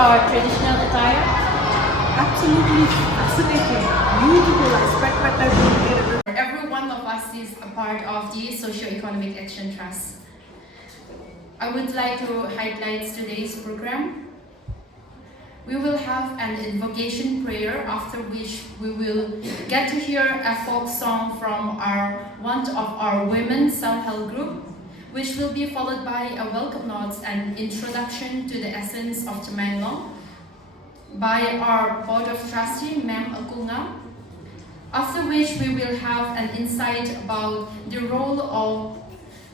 our traditional attire? Absolutely fascinating, beautiful. I spent my time looking at it. Every one of us is a part of the Socio-Economic Action Trust. I would like to highlight today's program. We will have an invocation prayer, after which we will get to hear a folk song from one of our women's self-help group, which will be followed by a welcome notes and introduction to the essence of Tamenglong by our Board of Trustees, Ma'am Akunga. After which we will have an insight about the role of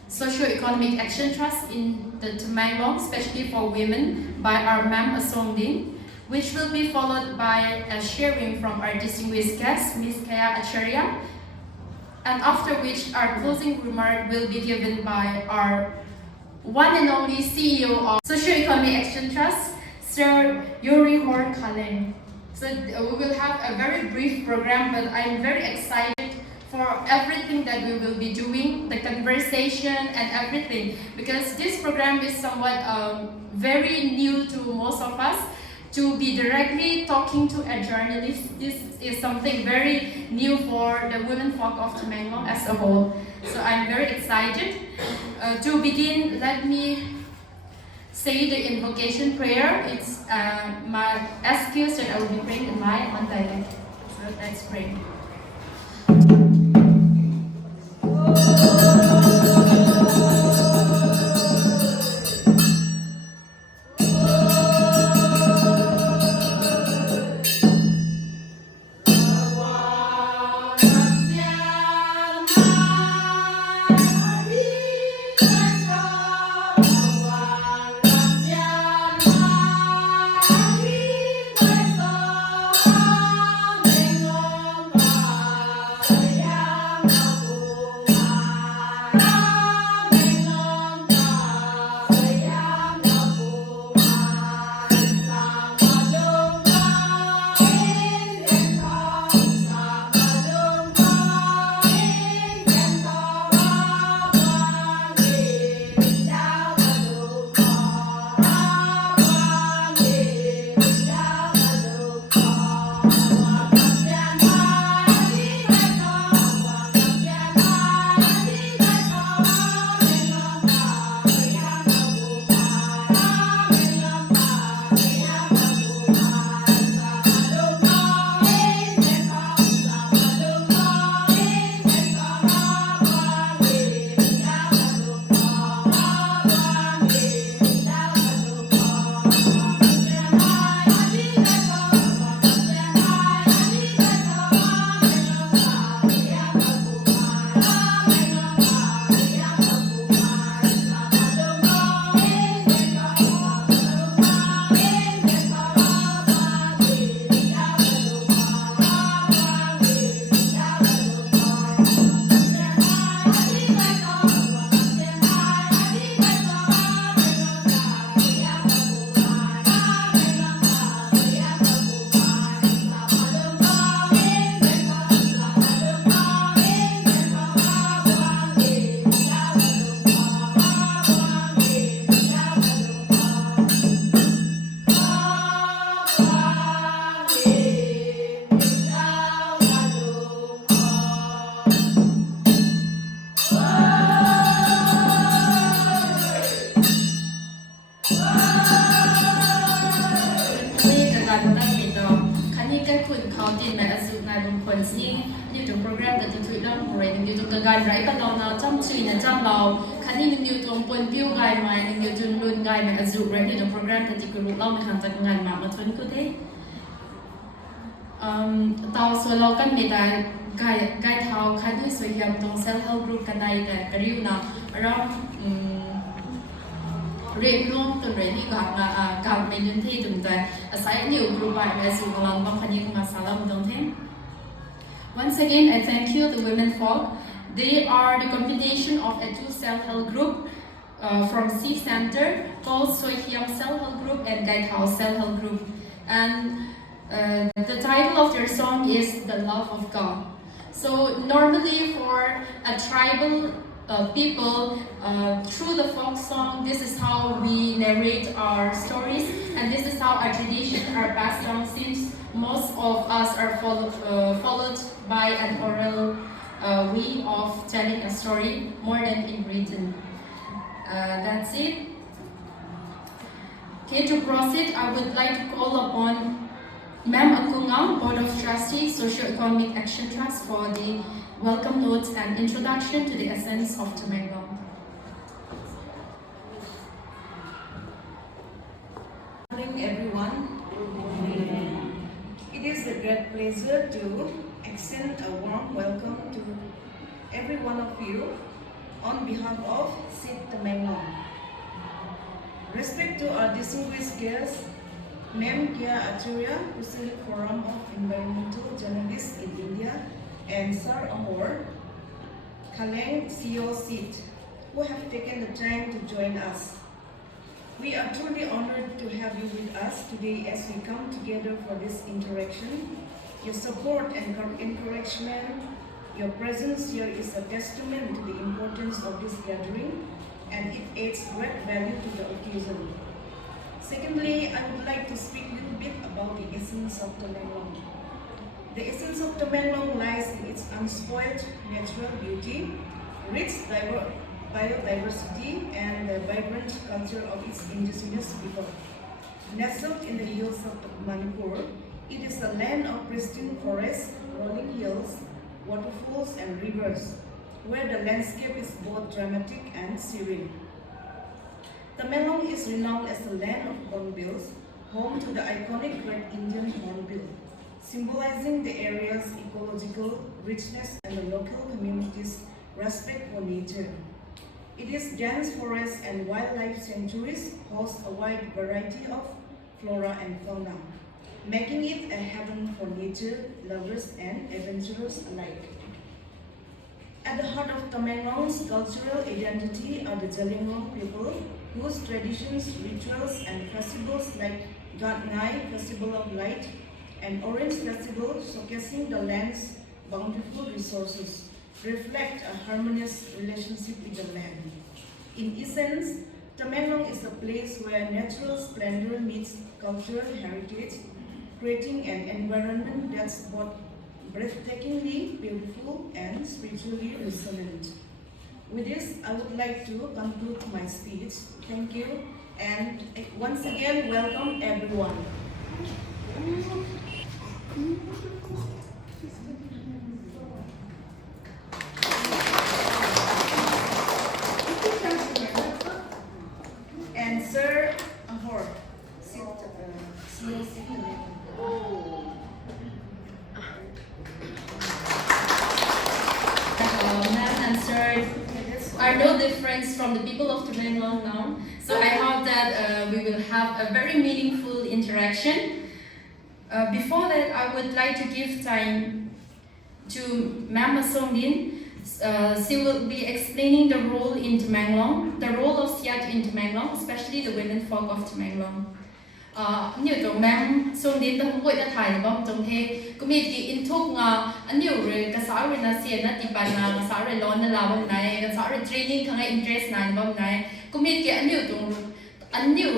Socio-Economic Action Trust in the Tamenglong, especially for women, by our Ma'am Asongdin, which will be followed by a sharing from our distinguished guest, Ms. Keya Acharya, and after which our closing remark will be given by our one and only CEO of Socio-Economic Action Trust, Sir Yuri Hor Kaleng. So we will have a very brief program, but I'm very excited for everything that we will be doing, the conversation and everything, because this program is somewhat very new to most of us. To be directly talking to a journalist, this is something very new for the women folk of Tamenglong as a whole. So I'm very excited. To begin, let me say the invocation prayer. It's my excuse that I will be praying in my own dialect. So let's pray. Tao solo kan meta gai thao khai dui soi yam tong self help group kan dai ta kariu na around rep long to ready ga me yun thi tum ta asai new group by me su long bang khani ma salam dong the. Once again, I thank you, the women folk. They are the combination of a two self-help group from C Center called Socio Self-Help Group and Guidehouse Self-Help Group. And the title of their song is The Love of God. So normally for a tribal people through the folk song. This is how we narrate our stories, and this is how our traditions are passed down, since most of us are followed by an oral way of telling a story more than in written. That's it. Okay, to proceed, I would like to call upon Ma'am Akungang, Board of Trustees, Socio-Economic Action Trust, for the welcome notes and introduction to the essence of Tamenglong. Good morning, everyone. It is a great pleasure to extend a warm welcome to every one of you on behalf of SID Tamenglong. Respect to our distinguished guests, Ma'am Keya Acharya, President Forum of Environmental Journalists in India, and Sir Ahor Kaleng, CEO SID, who have taken the time to join us. We are truly honored to have you with us today as we come together for this interaction. Your support and encouragement, your presence here is a testament to the importance of this gathering, and it adds great value to the occasion. Secondly, I would like to speak a little bit about the essence of Tamenglong. The essence of Tamenglong lies in its unspoiled natural beauty, rich biodiversity, and the vibrant culture of its indigenous people. Nestled in the hills of Manipur, it is a land of pristine forests, rolling hills, waterfalls, and rivers, where the landscape is both dramatic and serene. Tamenglong is renowned as the land of hornbills, home to the iconic Great Indian Hornbill, symbolizing the area's ecological richness and the local community's respect for nature. Its dense forests and wildlife sanctuaries host a wide variety of flora and fauna, making it a heaven for nature lovers and adventurers alike. At the heart of Tamenglong's cultural identity are the Jalingo people, whose traditions, rituals, and festivals like God Ngai, Festival of Light, and Orange Festival, showcasing the land's bountiful resources, reflect a harmonious relationship with the land. In essence, Tamenglong is a place where natural splendor meets cultural heritage, creating an environment that's both breathtakingly beautiful and spiritually resonant. With this, I would like to conclude my speech. Thank you, and once again, welcome everyone. And Sir Ahor, CEO SID. Ma'am and Sir are no different from the people of Tamenglong now. So I hope that we will have a very meaningful interaction. Before that, I would like to give time to Ma'am Songdin. She will be explaining the role in Tamenglong, the role of Siat in Tamenglong, especially the women folk of Tamenglong. Nhiều chỗ Ma'am Songdin đã hội đã thải bom trong thế, cũng biết cái in thuốc nga, nhiều rồi cái xã rồi là xiên là tipan nga, cái xã rồi lon là bom này, cái xã rồi training thằng ấy interest này bom này, cũng biết cái nhiều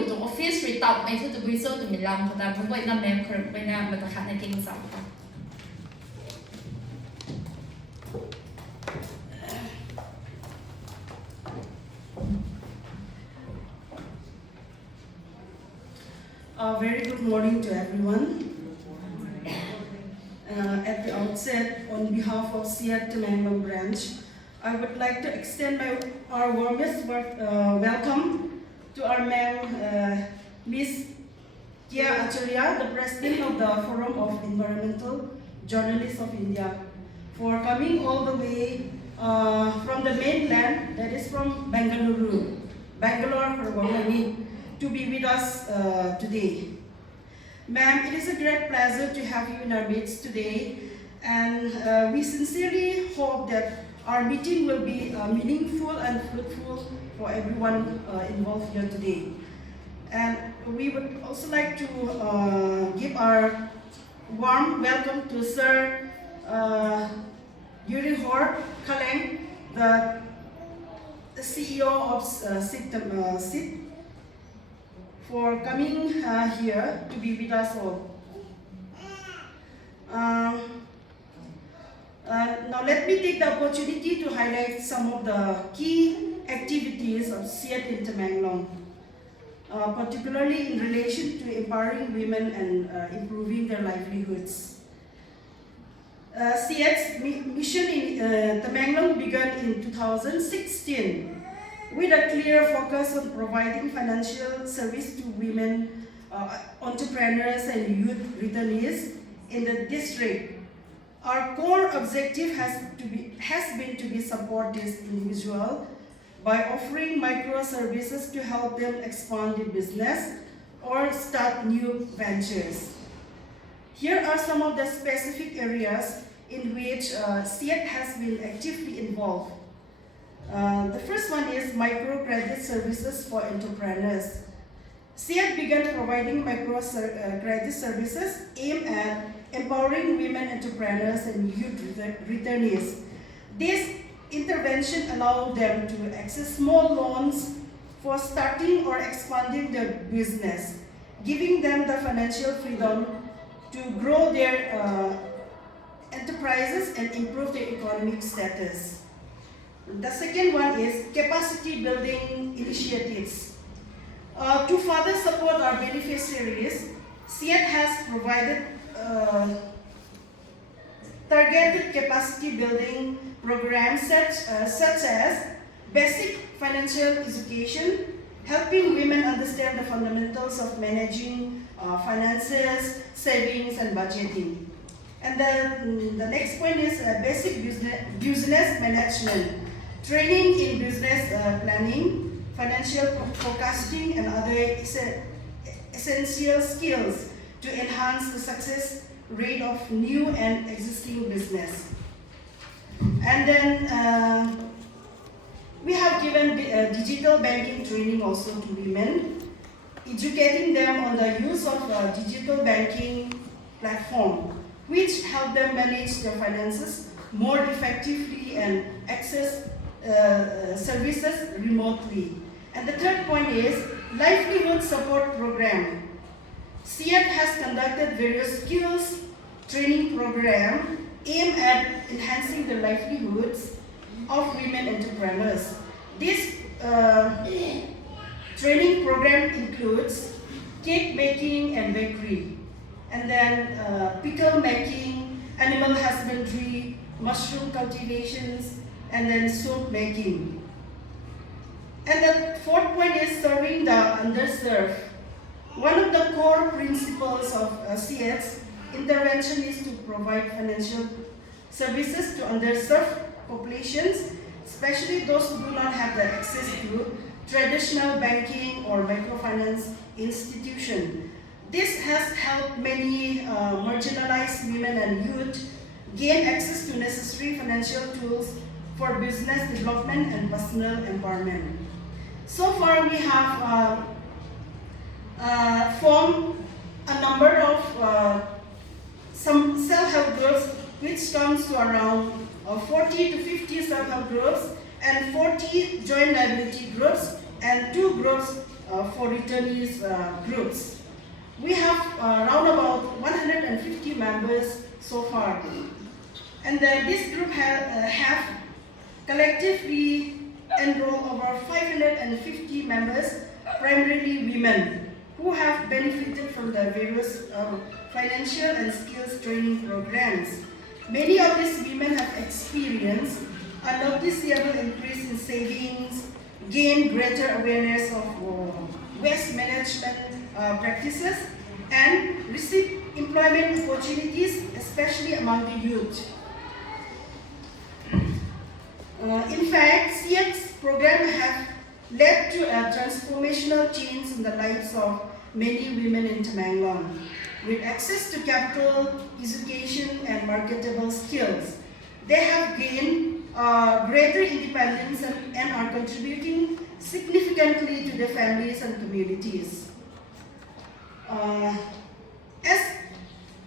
chỗ office rồi tập anh thôi tụi bây giờ tụi mình làm thôi ta cũng vậy là Ma'am khởi bây giờ mà ta khát này kinh sáu. A very good morning to everyone. At the outset, on behalf of SIAT Tamenglong branch, I would like to extend our warmest welcome to our ma'am, Miss Keya Acharya, the President of the Forum of Environmental Journalists of India, for coming all the way from the mainland, that is from Bangalore, to be with us today. Ma'am, it is a great pleasure to have you in our midst today, and we sincerely hope that our meeting will be meaningful and fruitful for everyone involved here today. And we would also like to give our warm welcome to Sir Kaleng, the the CEO of SIT for coming here to be with us all. Now let me take the opportunity to highlight some of the key activities of SIAT in Tamenglong, particularly in relation to empowering women and improving their livelihoods. SIAT's mission in Tamenglong began in 2016 with a clear focus on providing financial service to women entrepreneurs and youth returnees in the district. Our core objective has been to support this individual by offering micro services to help them expand their business or start new ventures. Here are some of the specific areas in which SIAT has been actively involved. The first one is microcredit services for entrepreneurs. SIAT began providing microcredit services aimed at empowering women entrepreneurs and youth returnees. This intervention allowed them to access small loans for starting or expanding their business, giving them the financial freedom to grow their enterprises and improve their economic status. The second one is capacity building initiatives. To further support our beneficiaries, SIAT has provided targeted capacity building programs such as basic financial education, helping women understand the fundamentals of managing finances, savings, and budgeting. And the next point is basic business management, training in business planning, financial forecasting, and other essential skills to enhance the success rate of new and existing business. And then we have given digital banking training also to women, educating them on the use of digital banking platform, which help them manage their finances more effectively and access services remotely. And the third point is livelihood support program. SIAT has conducted various skills training programs aimed at enhancing the livelihoods of women entrepreneurs. This training program includes cake making and bakery, and then pickle making, animal husbandry, mushroom cultivations, and then soap making. And the fourth point is serving the underserved. One of the core principles of SIAT's intervention is to provide financial services to underserved populations, especially those who do not have the access to traditional banking or microfinance institution. This has helped many marginalized women and youth gain access to necessary financial tools for business development and personal empowerment. So far, we have formed a number of some self-help groups, which comes to around 40 to 50 self-help groups and 40 joint liability groups and 2 groups for returnees groups. We have around about 150 members so far. And then this group have collectively enrolled over 550 members, primarily women, who have benefited from the various financial and skills training programs. Many of these women have experienced a noticeable increase in savings, gained greater awareness of waste management practices, and received employment opportunities, especially among the youth. In fact, SIAT's program have led to a transformational change in the lives of many women in Tamenglong. With access to capital, education, and marketable skills, they have gained greater independence and are contributing significantly to their families and communities.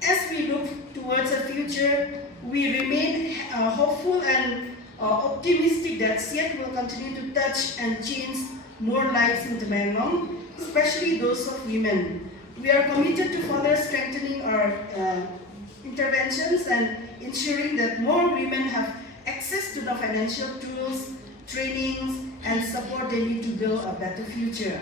As we look towards the future, we remain hopeful and optimistic that SIAT will continue to touch and change more lives in Tamenglong, especially those of women. We are committed to further strengthening our interventions and ensuring that more women have access to the financial tools, trainings, and support they need to build a better future.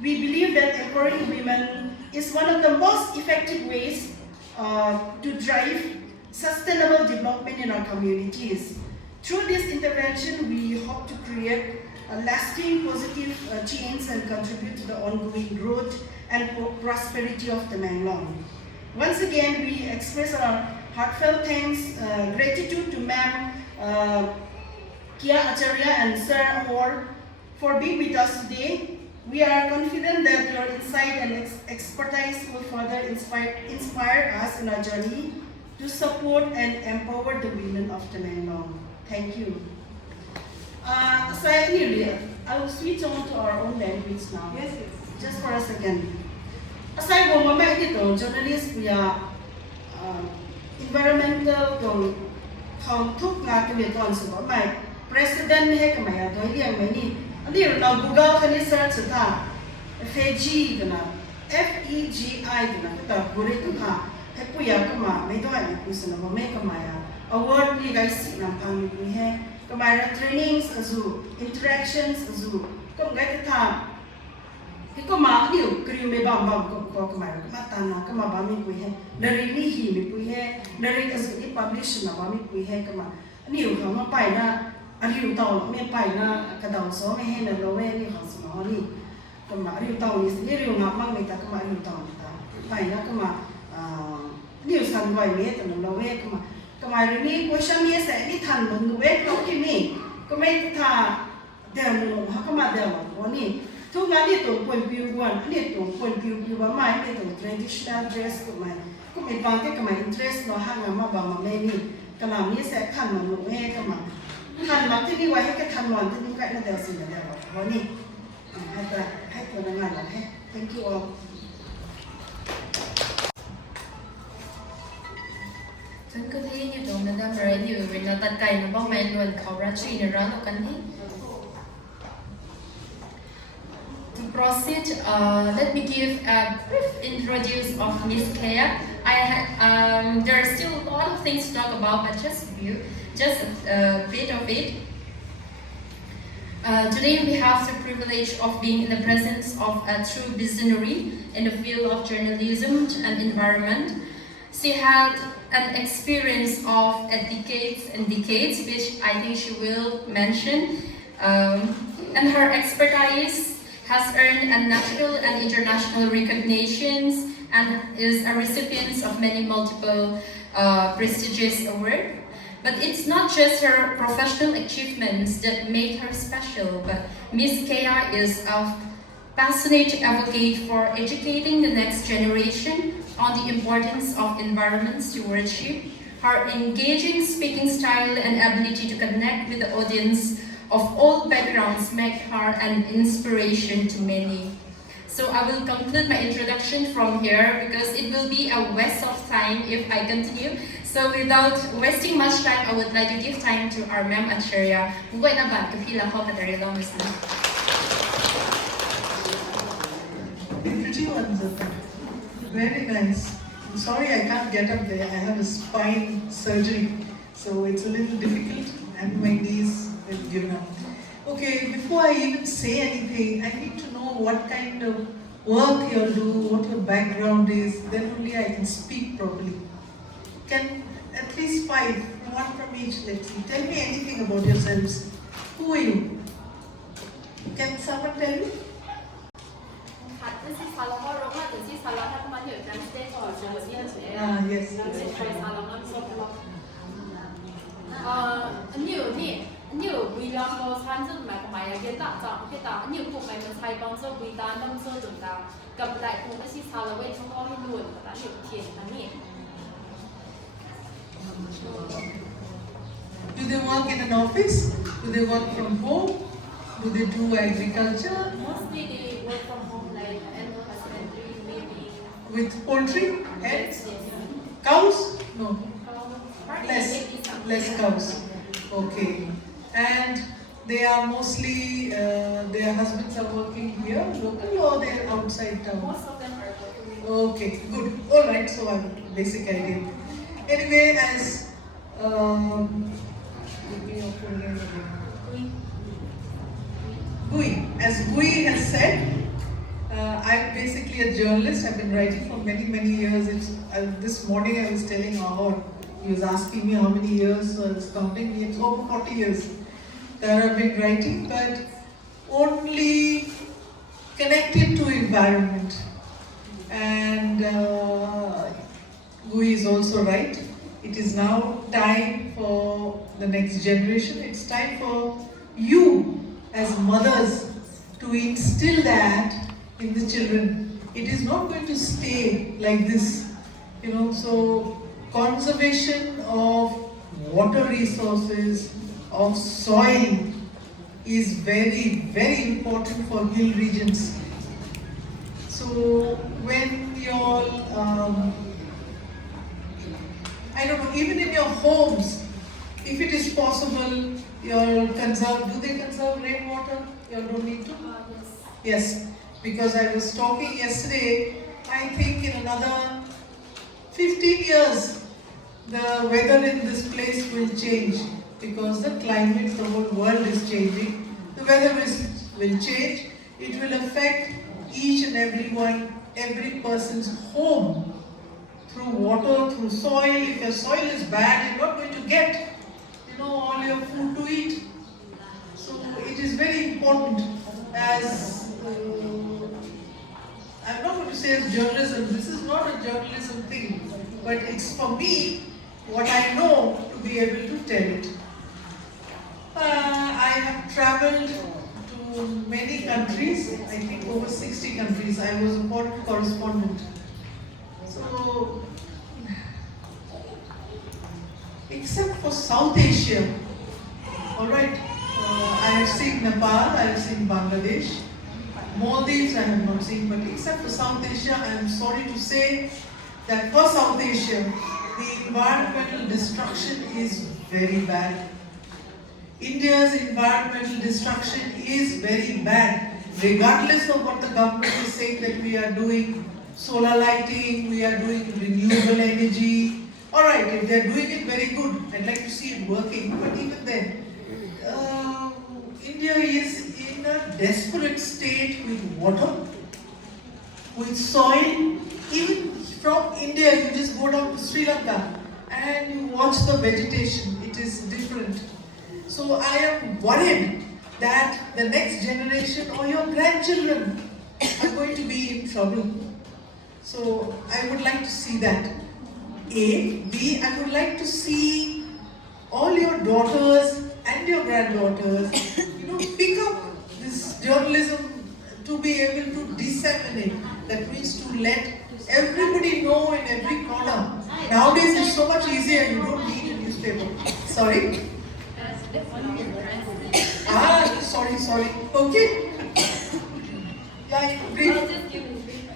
We believe that empowering women is one of the most effective ways to drive sustainable development in our communities. Through this intervention, we hope to create a lasting positive change and contribute to the ongoing growth and prosperity of Tamenglong. Once again, we express our heartfelt thanks, gratitude to Ma'am Keya, Acharya, and Sir Or for being with us today. We are confident that your insight and expertise will further inspire us in our journey to support and empower the women of Tamenglong. Thank you. I will switch on to our own language now. Yes, yes. Just for a second. Aside from my journalist, we are environmental thuk nga kami ton so my president he kamaya do liang mai ni ali na Google kan search ta FEGI kana FEGI kana ta gure tu ha he puya kama mai do ai ku sana ba mai kamaya award ni guys nam pang ni he kamaya trainings azu interactions azu kam gai ta Iko ma liu kriu me bam ko kamera ma tana kama ba mi pui he dari ni hi mi pui he dari as ni publish na ba mi pui he kama liu ha ma pai na liu tao me pai na ka dau so me he na lo we ni ha so ma ni kama liu tao ni liu nga mang me ta kama liu tao ta pai na kama liu san wai me ta na lo we kama ri ni ko sha mi se ni than mo we lo ki ni ko me ta de mo ha kama de mo ni tu ngani tu pun piu buan, ni tu pun piu ba mai ni tu traditional dress tu mai. Ku mi bang ke kama interest no hang ma ba ma me ni. Kala mi se kan ma lu he kama. Kan ma ti ni wa he ke kan wan ti ni ka na de sin de ba ni. Ha ta ha tu na ngai la he. Thank you all. Chúng cứ thấy như chúng ta mới nhiều vì nó tận cày nó bao mày luôn khẩu ra truy nó ra nó cắn hết. To proceed, let me give a brief introduction of Miss Keya. There are still a lot of things to talk about, but just a bit of it. Today we have the privilege of being in the presence of a true visionary in the field of journalism and environment. She had an experience of decades and decades, which I think she will mention, and her expertise has earned a national and international recognitions and is a recipient of many multiple prestigious awards. But it's not just her professional achievements that made her special, but Miss Keya is a passionate advocate for educating the next generation on the importance of environment stewardship. Her engaging speaking style and ability to connect with the audience of all backgrounds make her an inspiration to many. So I will conclude my introduction from here because it will be a waste of time if I continue. So without wasting much time, I would like to give time to our Ma'am Acharya. Pretty ones, very nice. I'm sorry I can't get up there. I have a spine surgery, so it's a little difficult, and my knees have given up. Okay, before I even say anything, I need to know what kind of work you'll do, what your background is, then only I can speak properly. Can at least 5, one from each, let's see. Tell me anything about yourselves. Who are you? Can someone tell me? Yes. Nhiều vì làm đồ sản xuất mà của mày hiện tại chọn cái tạo nhiều cuộc mày mình thay bằng số vì ta năm số chúng ta gặp lại cùng cái gì sao là vậy chúng ta hay luôn và đã hiểu tiền là nhỉ. Do they work in an office? Do they work from home? Do they do agriculture? Mostly they work from home like animal husbandry maybe. With poultry? Yes. Cows? No. Hardly Less maybe some. cows. Okay. and they are mostly, their husbands are working here, local, or they are outside town? Most of them are working. Okay, good. All right, so I have a basic idea. Anyway, as give me your full name again. Gui. As Gui has said, I'm basically a journalist. I've been writing for many years. This morning I was telling Ahor, he was asking me how many years, so I was counting. It's over 40 years that I've been writing, but only connected to environment. And Gui is also right. It is now time for the next generation. It's time for you as mothers to instill that in the children. It is not going to stay like this, so conservation of water resources, of soil is very important for hill regions. So when you're, I don't know, even in your homes, if it is possible, you'll conserve, do they conserve rainwater? You don't need to? Yes, because I was talking yesterday, I think in another 15 years, the weather in this place will change because the climate, the whole world is changing. The weather will change. It will affect each and every person's home through water, through soil. If your soil is bad, you're not going to get, all your food to eat. So it is very important as, I'm not going to say as journalism, this is not a journalism thing, but it's for me, what I know, to be able to tell it. I have traveled to many countries, I think over 60 countries. I was a foreign correspondent. So, except for South Asia, alright, I have seen Nepal, I have seen Bangladesh, Maldives I have not seen, but except for South Asia, I am sorry to say that for South Asia, the environmental destruction is very bad. India's environmental destruction is very bad, regardless of what the government is saying that we are doing solar lighting, we are doing renewable energy. Alright, if they are doing it very good, I'd like to see it working, but even then, India is in a desperate state with water, with soil. Even from India, you just go down to Sri Lanka and you watch the vegetation, it is different. So I am worried that the next generation or your grandchildren are going to be in trouble. So I would like to see that. A. B. I would like to see all your daughters and your granddaughters, pick up this journalism to be able to disseminate. That means to let everybody know in every corner. Nowadays it's so much easier, you don't need a newspaper. Sorry? Sorry. Okay. Yeah, brief.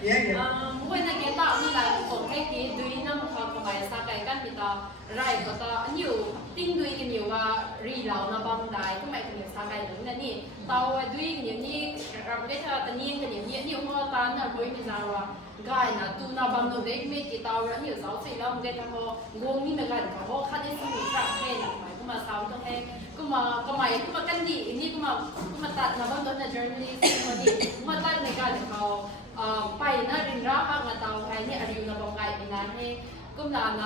Yeah. When I get out, like, okay, do you know how to buy a sack? I can't be right, but you think doing you are real on a bum die to make a sack. I don't need. Tao doing you need the name and you more than a going to our guy, to na bum no they make it our news. I'll say, long get a whole go in the gun, a whole cut it in the trap, my sound of head. Kuma Kandi, Nikuma, Kumatat, Nabandona journalist, Matan Negalico. ไปนะรินร่าข้างมาเตาไทยนี่อายุนบงไก่ปีนั้นให้กุมลาน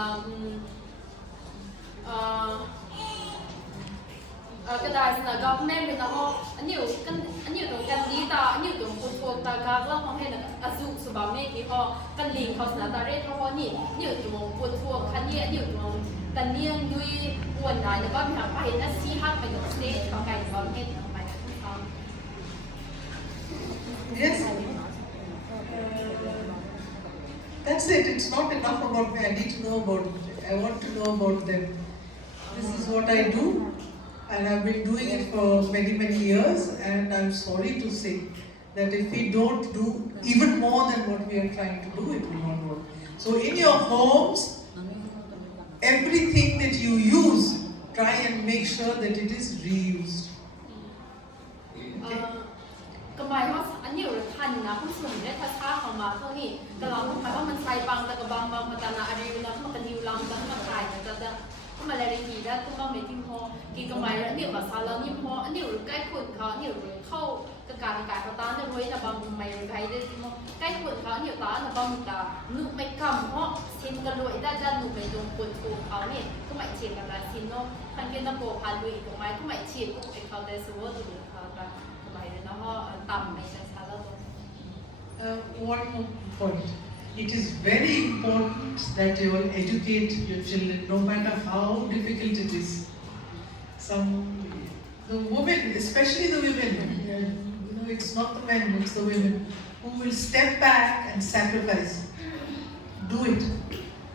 กระดาษสนะก็แม่เป็นอะไรอันนี้ตรงกันดีตาอันนี้ตรงคนโทตากาแล้วของให้นะอาสุสบามีที่เขากันลิงเขาสนะตาเร่เขานี่ตรงคนโทคันนี้ตรงกันเนียงด้วยวันไหนแล้วก็มีทางไปนะซีฮักไปตรงสเตจเขาไก่บอลเฮ็ดไปนะทุกครั้ง Yes. That's it. It's not enough about me. I need to know about it. I want to know about them. This is what I do, and I've been doing it for many years, and I'm sorry to say that if we don't do even more than what we are trying to do, it will not work. So in your homes, everything that you use try and make sure that it is reused. Kembali mas, ini udah tanah pun sebenarnya tasah sama tu ni. Kalau aku kalau mencari tak bang tanah ada yang nak makan ulang tak makan ada. Mà lại đi đó cũng có mấy tim ho khi có máy nhiều mà sao lớn nhiều ho nhiều cái khuẩn khó nhiều khâu cái khó tán được với là bằng mày cái đấy tim ho cái khuẩn khó nhiều tán là bằng cả nụ mày cầm ho xin cái lưỡi ra nụ mày dùng khuẩn khuẩn khó này cũng mày chỉ là xin nó thằng kia nó bộ phản lưỡi của mày cũng mày chỉ cũng phải khó tới số từ được khó cả mày nó ho tầm mày là sao đó. One more point. It is very important that you all educate your children, no matter how difficult it is. The women, especially the women, it's not the men, it's the women, who will step back and sacrifice. Do it,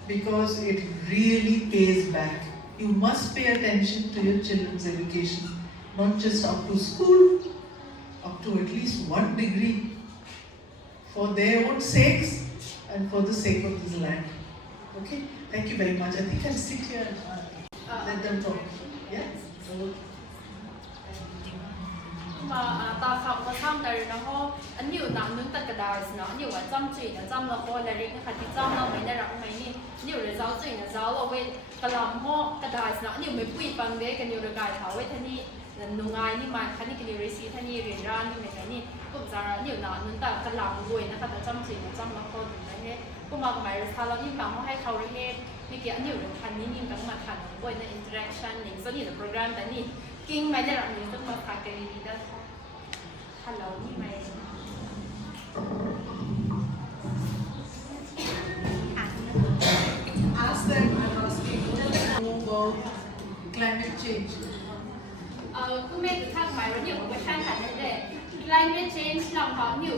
because it really pays back. You must pay attention to your children's education, not just up to school, up to at least 1 degree, for their own sakes, and for the sake of this land. Okay? Thank you very much. I think I'll sit here and let them talk. Yeah? So, mà ta học có tham đời nó ho anh nhiều nặng nướng tất cả đời nó nhiều ở chăm chỉ nó chăm là ho là riêng cái khát chăm nó mấy này là mấy ni nhiều là giáo chỉ là giáo là về cái làm ho cái đời nó nhiều mấy quy bằng đấy cái nhiều được cải thảo với thân đi nụ ngài nhưng mà khá cái nhiều resi thân đi riêng ra như mấy cái ni cũng ra nhiều nặng nướng tất cái làm vui nó khát chăm chỉ nó chăm là ho thì đấy hết cũng mà cái sao là nhưng mà ho hay khâu đấy hết như kiểu nhiều được thành nhưng tăng mặt thành với cái interaction này số nhiều program đấy ni kinh mấy này là nhiều tất mặt cái gì đó hello như mày ask them, I'm asking, about climate change. Cứ mấy cái thằng mày nó nhiều cái khăn hẳn đấy climate change làm họ nhiều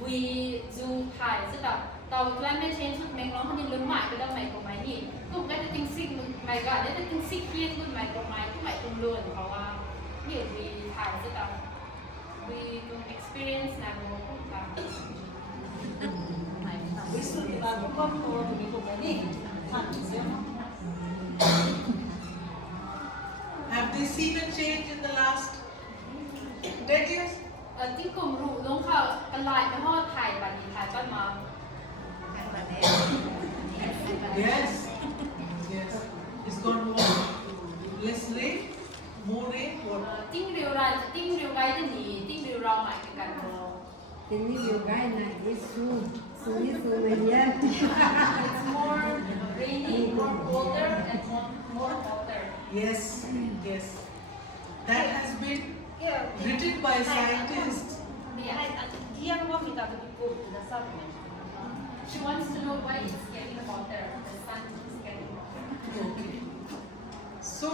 vì dù thải rất là tàu climate change mình nó không lớn mãi cái đâu mày của mày nhỉ cũng cái tinh xích mày gọi đấy tinh xích kia luôn mày của mày cũng mày cùng luôn họ nhiều vì thải rất là we don't experience na mo kung Have they seen a change in the last 10 years? tiếng cùng rủ luôn khờ cái lại cái ho thải và nhìn thải bắt mà Yes. Yes. It's gone more. Less rain, more rain, what? tiếng điều gai thì gì tiếng điều rau mày cái cảnh đồ Tiếng điều gai này cái su này nhé. it's more rainy more colder and more hotter Yes. Yes. That has been written by scientists. She wants to know why it's getting hotter. The sun is getting hotter. Okay. So,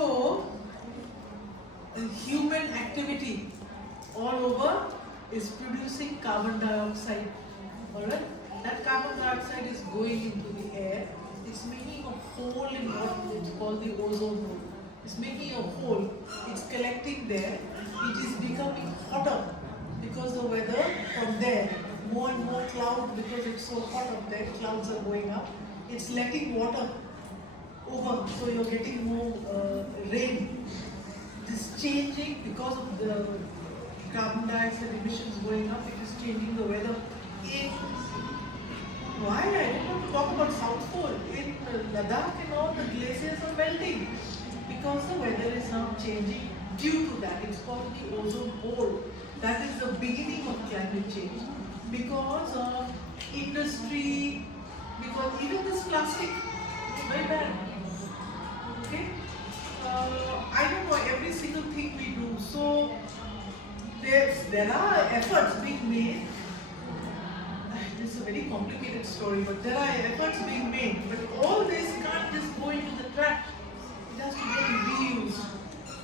human activity all over is producing carbon dioxide. Alright? That carbon dioxide is going into the air. It's making a hole in what is called the ozone hole. It's making a hole. It's collecting there. It is becoming hotter because the weather from there, more and more cloud, because it's so hot up there, clouds are going up. It's letting water over, so you're getting more rain. This changing because of the carbon dioxide emissions going up. It is changing the weather. Why I don't want to talk about South Pole. In Ladakh and all, the glaciers are melting because the weather is now changing due to that. It's called the ozone hole. That is the beginning of climate change because of industry, because even this plastic is very bad. Okay? I don't know every single thing we do. So there are efforts being made. This is a very complicated story, but there are efforts being made. But all this can't just go into the trash. It has to get reused.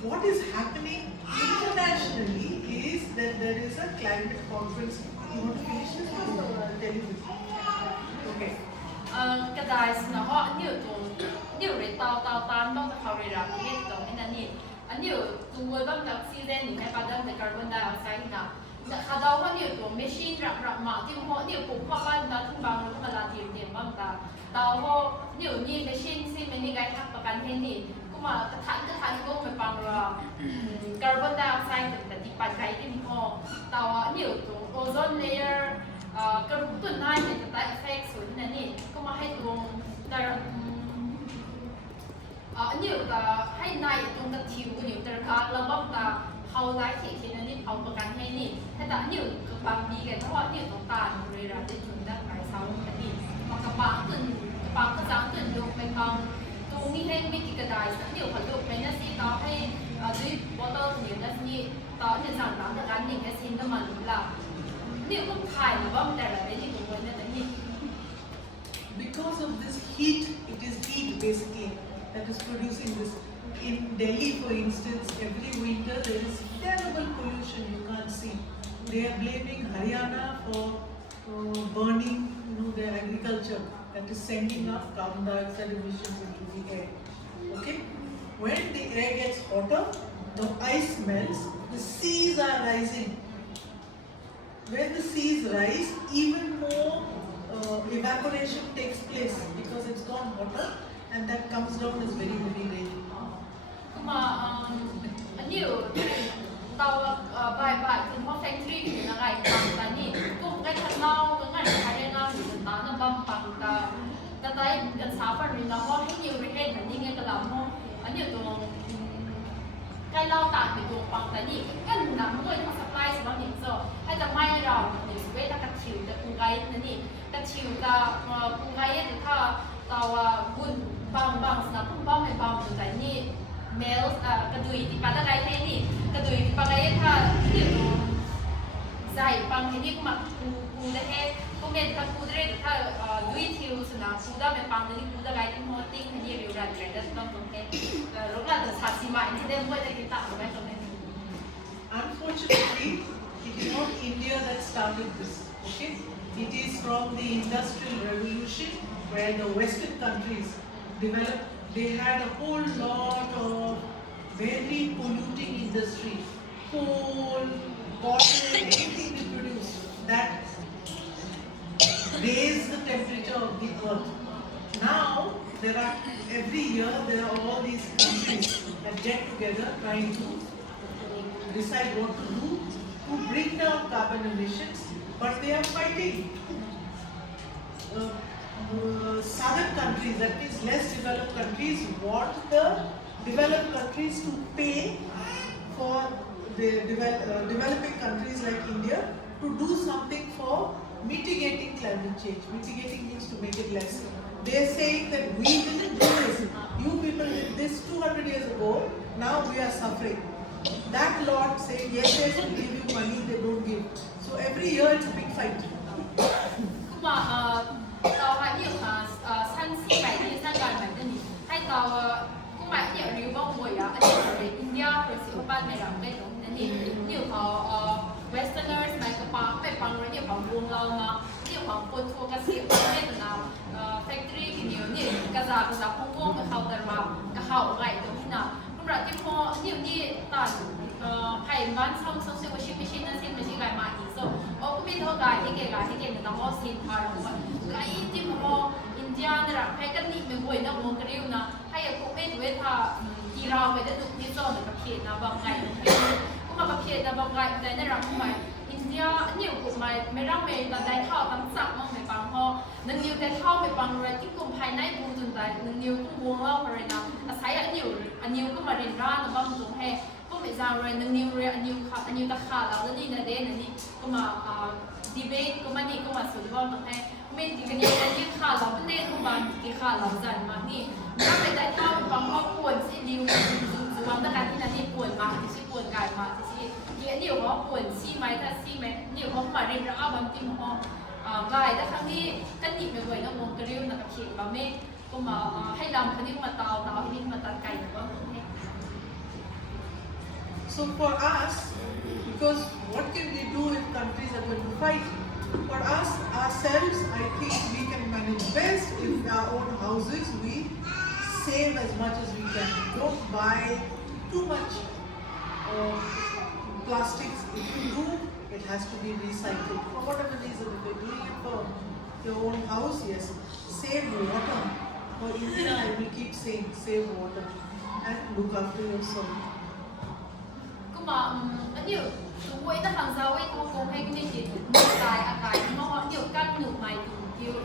What is happening internationally is that there is a climate conference. You want to finish this one or I'll tell you this? Okay. Cái đài nó họ nhiều để tao tan đôngเขาเรียนเรื่องตรงนั้นนี่อันเดียวตัวบ้างกับซีเรนนี่ให้ปาดังในคาร์บอนไดออกไซด์นะแต่ข้าดาวว่าเดียวตัวแมชชีนรับมาที่หัวเดียวปลูกข้าวบ้านนะทุ่งบางแล้วก็มาลาเทียมบ้างตาดาวว่าเดียวนี่แมชชีนซีมันนี่ไงทักประกันเห็นนี่ก็ mà cái thằng cũng phải bằng là carbon dioxide là đi bài cái thì họ tàu nhiều tụ ozone layer cái lúc tuần này thì tại effect số này nè cũng mà hay tụ là nhiều là hay này tụ là thiếu nhiều là là bóc là hậu lại thì này nè hậuประกันให้นี่ถ้าแต่nhiềuบางทีกันเพราะว่าnhiềuต้องการเลยละจะถึงได้หลายเสาแต่นี่มากระบะตุนกระบะก็จะตุนยกไปบางตรงนี้ให้ไม่กี่กระดาษเดี๋ยวเขายกไปนั่นสิต่อให้ด้วยบอตเตอร์เนี่ยนั่นนี่ต่อเนี่ยสั่งน้ำจากการหนึ่งก็สิ้นน้ำมันละเนี่ยก็ถ่ายหรือว่าแต่ละเนี่ยที่ตรงนี้แต่นี่ Because of this heat, it is heat basically that is producing this. In Delhi, for instance, every winter there is terrible pollution you can't see. They are blaming Haryana for burning, their agriculture that is sending up carbon dioxide emissions into the air. Okay, when the air gets hotter, the ice melts, the seas are rising. When the seas rise, even more evaporation takes place because it's gone hotter, and that comes down as very heavy rain. Mà nhiều tàu bài thì họ factory thì là ngày bằng là nhỉ cũng cái thằng nào cái ngày hai đêm nào thì người ta nó băm bằng ta tới gần 6 phần thì nó có hết nhiều cái hết là như nghe cái làm không nhiều tụ cái lao tàn thì tụ bằng là nhỉ cái nằm người họ supply sẽ bao nhiêu giờ hay là may rồi thì với ta cắt chiều ta cùng cái là nhỉ cắt chiều ta cùng cái thì ta tàu buồn bằng là cũng bao hay bằng từ cái nhỉ males kadui di palagai ni kadui di palagai tha itu zai pang ni kuma ku de he kumen ta kudre tha dui thiu suna suda me pang ni kuda gai ti mo ting ni riu ra de da tom tom he rokla ta sa si ma ni de mo de kita mo mai tom he. Unfortunately, it is not India that started this. Okay, it is from the Industrial Revolution where the Western countries developed. They had a whole lot of very polluting industry, coal, cotton, anything they produce that raised the temperature of the earth. Now, every year there are all these countries that get together trying to decide what to do to bring down carbon emissions, but they are fighting. Southern countries, that means less developed countries, want the developed countries to pay for the developing countries like India to do something for mitigating climate change. Mitigating means to make it less. They are saying that we didn't do this. You people did this 200 years ago, now we are suffering. That lot saying, yes, we give you money, they don't give. So every year it's a big fight. Tàu hay nhiều săn si bảy thì săn gần bảy tên hay tàu cũng mãi nhiều riu bông bồi á ở trên India rồi sự ban này làm cái đúng nên nhiều họ Westerners này có bằng rồi nhiều họ buông lâu mà nhiều họ quân thua cái sự cái nào factory thì nhiều cái giá không buông cái hậu tờ vào cái hậu ngày đúng thế nào cũng là cái họ nhiều như tàn hay bán xong sự washing machine nên xin machine gài mà thì rồi cũng biết thôi gài cái người ta họ xin thay rồi cáiที่พออินเดียเนี่ยแพ้กันนี่ไม่บ่อยนะวงกระดิ่งนะให้พวกเอ็ดเวทาที่เราไปได้ดูที่จอในประเทศนะบางไงก็มาประเทศนะบางไงแต่ในรัฐใหม่อินเดียเนี่ยกลุ่มใหม่ไม่รับเมย์แต่ได้เข้าตั้งสักมั่งไม่ปังพอหนึ่งนิ้วได้เข้าไม่ปังเลยที่กลุ่มภายในบูจนได้หนึ่งนิ้วก็วงเล่าอะไรนะแต่ใช้อันนิ้วก็มาเรียนร้านนะบางตรงให้ก็ไม่จางเลยหนึ่งนิ้วเลยอันนิ้วตะขาแล้วนี่นะเด่นนี่ก็มาดีเบตก็มานี่ก็มาสุดยอดตรงให้ไม่ดีกันยังไงที่ขาเราเป็นเล่นของบางที่ขาเราจันมานี่ถ้าไปได้เท่าบางเขาปวดสิดิวสุวรรณการที่นั่นนี่ปวดมาที่สิปวดกายมาที่สิเดี๋ยวเขาปวดซีไหมถ้าซีไหมเดี๋ยวเขามาเรียนแล้วบางทีเขากายแต่ครั้งนี้กันหนีไปบ่อยนะวงกระเรียวนักเขียนบางเม่ก็มาให้ดำคนนี้มาเตาให้นี่มาตัดไก่หรือว่า So for us, because what can we do if countries are going to fight? For us, ourselves, I think we can manage best if our own houses, we save as much as we can. Don't buy too much plastics. If you do, it has to be recycled. For whatever reason, if you're doing it for your own house, yes. Save water. For India, I will keep saying save water. and look after yourself. Kuma anil tuwai na kang zawai ko kung hay gumiti kai akai mo anil kan nu mai tu tiu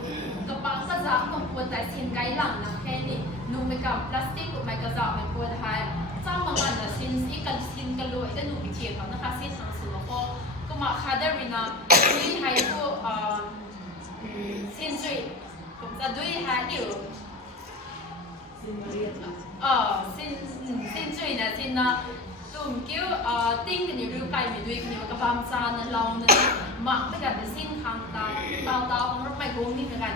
kapag sa za kung puan tai sin kai lang na kani nu mai ka plastic ko mai ka za mai puan hai sa mga na ikan sin kalu ida nu bitie ka na kasi sang sulo ko kuma khadar bina ni hai ko sin jui kum sa dui hai tiu sin jui na sin na tụm kêu tinh cái nhiều cái mình đuôi nhiều cái bám xa nên lâu nên mặc cái cái xin hàng tao không rất may gồm những cái này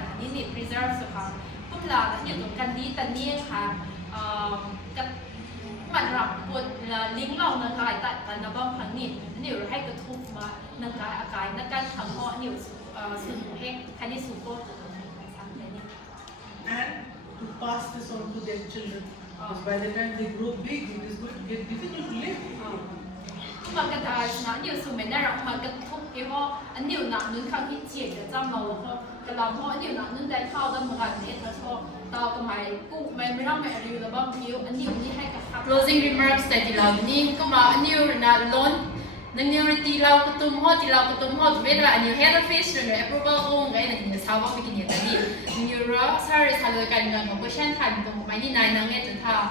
preserve sự hàng cũng là cái những cái đi tận niên hàng cái mặt rập bột là lính lòng nên cái tại nó bom hàng niên nhiều hay cái thuốc mà nên cái nó cái thằng họ nhiều sự hết cái đi sự cô And to pass this on to their children. Because by the time they grow big, it is going to get difficult to live. Mà cái đại nó nhiều sự mình đã rằng mà cái thuốc cái họ anh nhiều nặng những khang hít chia để trong màu họ cái lòng họ nhiều nặng những đại thao đâm một ngày để cho tao cái mày cụ mày mới làm mẹ rìu là bao nhiêu anh nhiều như hay cả Closing remarks tại thì lòng ni có mà anh nhiều là loan nâng nhiều thì lâu cái tôm họ biết là anh nhiều head office rồi approval không cái này thì sao bao nhiêu cái này thì nhiều đó sao rồi sao rồi cái này một cái sản phẩm của một cái gì này năng nghe từ thà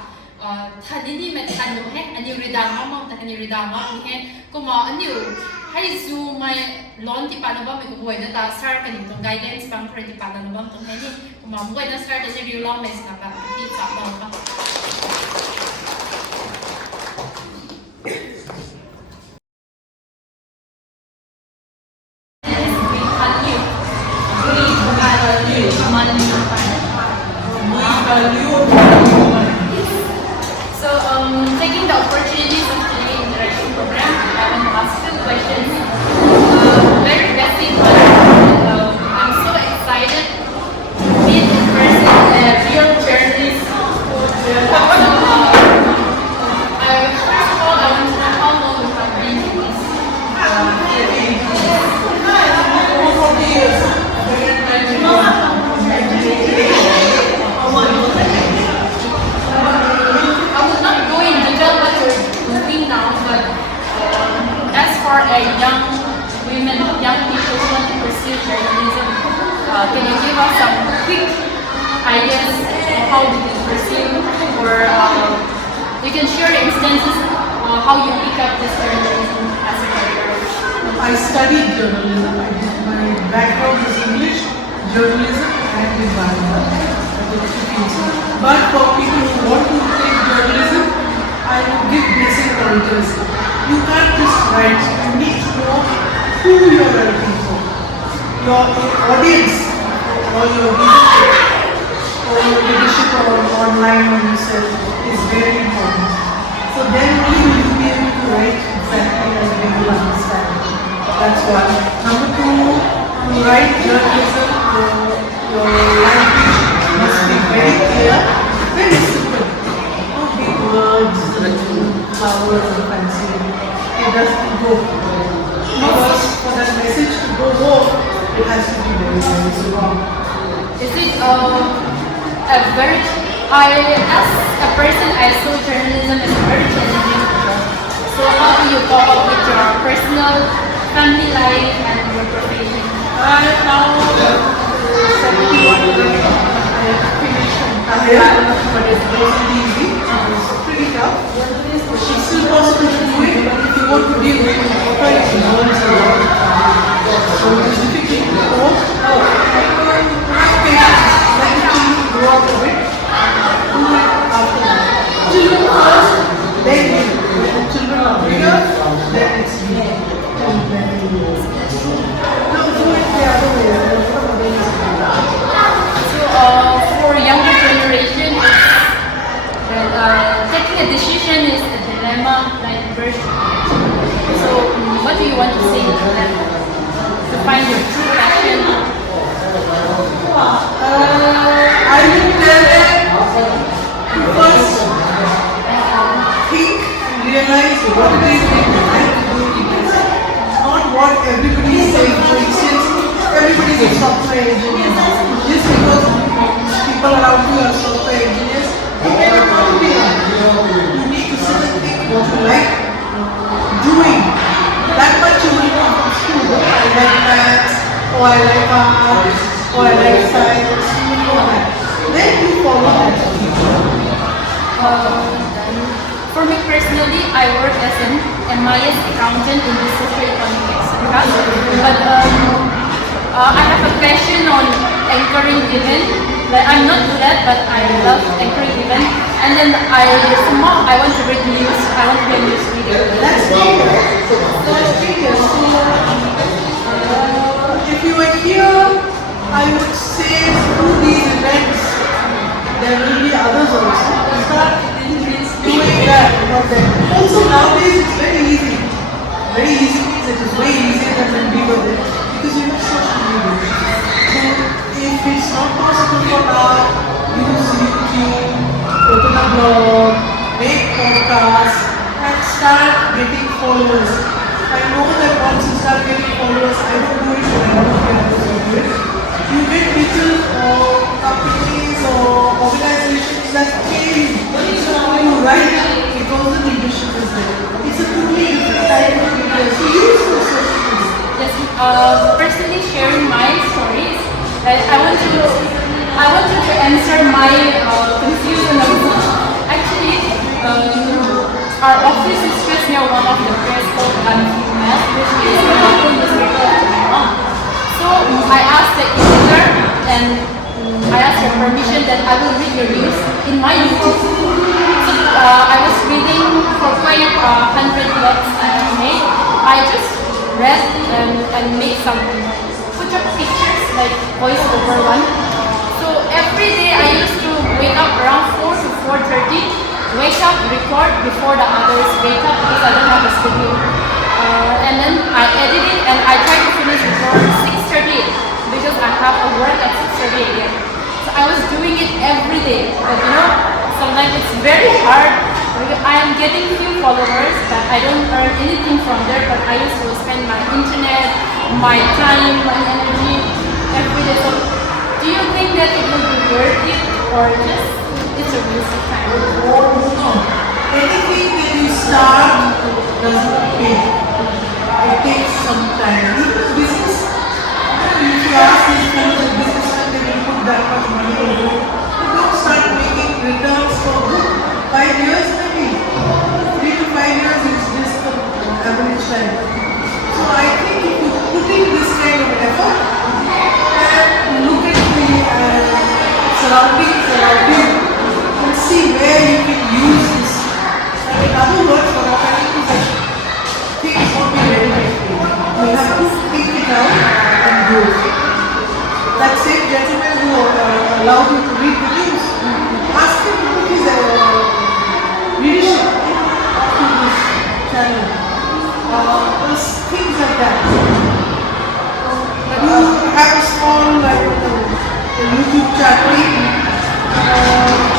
thà đi mà thà nhiều hết anh nhiều redang mà thà nhiều redang mà hết có mà anh nhiều hay dù mà loan thì bạn nó bao nhiêu cái đó ta start cái những guidance bằng cái thì bạn nó bao nhiêu cái này có mà mỗi nó start cái review long mes là bạn thì sao bao So, taking the opportunities of today's interaction program, I want to ask two questions. Very basic one. I'm so excited to meet in person a real journalist. First of all, I want to know how long you have been in this I would not go in detail what you're doing now, but as for a young people who want to pursue journalism, can you give us some quick ideas on how you can pursue, or you can share instances how you pick up this journalism as a career? I studied journalism. My background is English, journalism, and environment. But for people who want to take journalism, I will give basic pointers. You can't just write. You need to know who you are writing for. Your audience, or your leadership, or online on yourself is very important. So then only will you be able to write exactly as they will understand. That's one. Number two, to write journalism, your language must be very clear, very simple. No big words, flowers and fancy. It doesn't go. Because for that message to go home, it has to be very, very strong. Is it as a person, I saw journalism as a very challenging job. So how do you cope up with your personal, family life and your profession? I am now 71 years. I have finished entire, but it wasn't easy. It was pretty tough. It's still possible to do it, but if you want to deal with it, it involves a lot of time. So it is difficult to cope. Have patience. Let the children grow up a bit. Do it after that. Children first, then you. When the children are bigger, then it's you. And then you. No, do it the other way. So for younger generation, taking a decision is a dilemma like birth. So what do you want to say to them to find your true passion? I will tell them to first think and realize what it is they would like to do in this. Not what everybody is saying. For instance, everybody is a software engineer. Just because people around you are software engineers, they may not be one. oh I like art, oh I like science, you know that. Then you follow that. For me personally, I work as an MIS accountant in the socio-economic class, but I have a passion on anchoring event. Like I'm not good at, but I love anchoring event. And then somehow I want to read news. I want to be a news reader. That's genius. That's genius. If you were here, I would say through these events, there will be others also. Start doing that. Okay. Also nowadays it's very easy. Very easy means it is way easier than when we were there because you have social media. So if it's not possible for now, use YouTube, open a blog, make podcasts, and start getting followers. I know that once you start getting followers, I don't do it for everyone else to do it. You get people or companies or organizations that pay you. So you write because the leadership is there. It's a totally different type of leadership. So use those social media. Yes, personally sharing my stories. Like I want you to answer my confusion. Actually, our office is just near one of the press called Math, which is the local newspaper of Tamenglong. So I asked the editor and I asked her permission that I will read your news in my YouTube. So I was reading for quite 100 blogs I have made. I just read and made some put up pictures like voice over one. So every day I used to wake up around 4 to 4:30. Wake up, record before the others wake up because I don't have a studio. And then I edit it and I try to finish before 6:30 because I have a work at 6:30 again. So I was doing it every day. But sometimes it's very hard. I am getting few followers, but I don't earn anything from there. But I used to spend my internet, my time, my energy every day. So do you think that it will be worth it or just it's a waste of time? No. Anything that you start doesn't pay. It takes some time. Even a business, if you ask these people in business and they will put that much money into it, they don't start making returns for 5 years maybe. 3 to 5 years is just the average time. So I think if you put in this kind of effort and look at the surroundings around you, and see where you can use this. In other words, what I'm trying to say, things won't be very difficult. You have to think it out and do it. That same gentleman who allowed you to read the news, ask him to put his readership to this channel. There's things like that. You have a small, like, YouTube channel.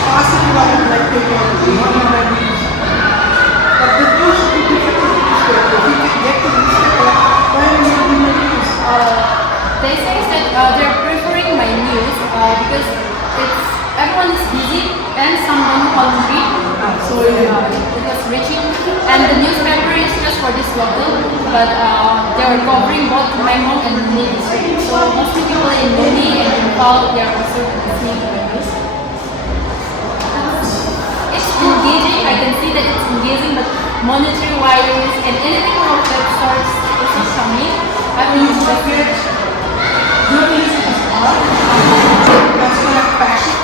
Pass it around like Keya, but the news should be different from the newspaper. If you can get the newspaper, why are you doing the news? They say that they're preferring my news because everyone is busy and someone hungry. So it was reaching. And the newspaper is just for this local, but they are covering both Tamenglong and Muni district. So mostly people in Muni and in Pal, they are also listening to the news. It's engaging. I can see that it's engaging, but monetary wise and anything from that source is not coming. I will use that. Journalism is art. That's my passion.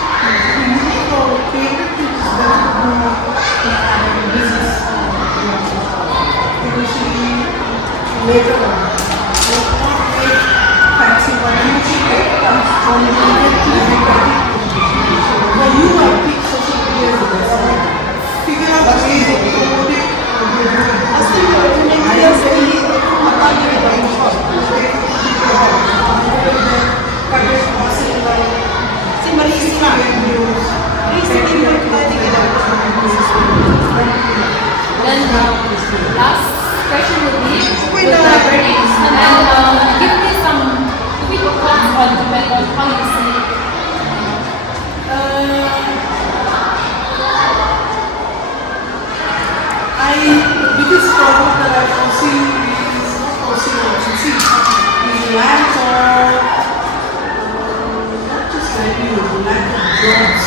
You need for favorite things that you do in business. Initially, later on. You not make fancy money. It comes from the market to everybody. For you, I think social media is the best. Figure out ways of promoting. Then last question would be with libraries and give me some quick thoughts on Tamenglong, how you see it. The biggest problem that I foresee is not foresee what you see. is lack of not just livelihood, lack of jobs.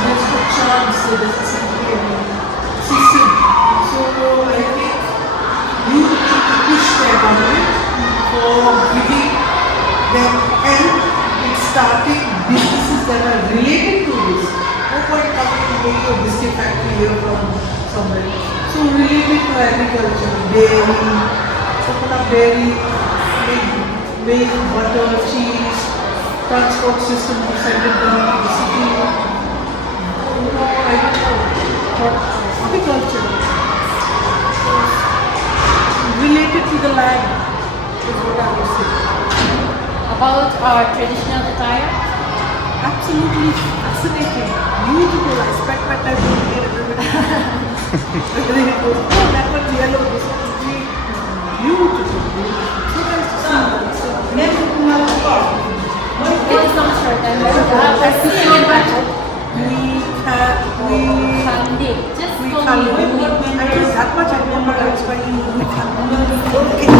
There's no chance, so this is simply a system. So I think you need to push their government for giving them help in starting businesses that are related to this. No point coming to make a biscuit factory here from somewhere. So related to agriculture, dairy, so put up dairy, milk, butter, cheese, transport system to send it down to the city. I don't know, but horticulture related to the land is what I would say. About our traditional attire. Absolutely fascinating, beautiful. I spent my time looking at everybody. Everything goes, oh, that one's yellow, this one's green. Beautiful, beautiful. So nice to see. Next, we have Thank you so much for your time. We're seeing in budget. We Sunday. Just we for can't me. I just that much I remember I was finding we can't. Okay.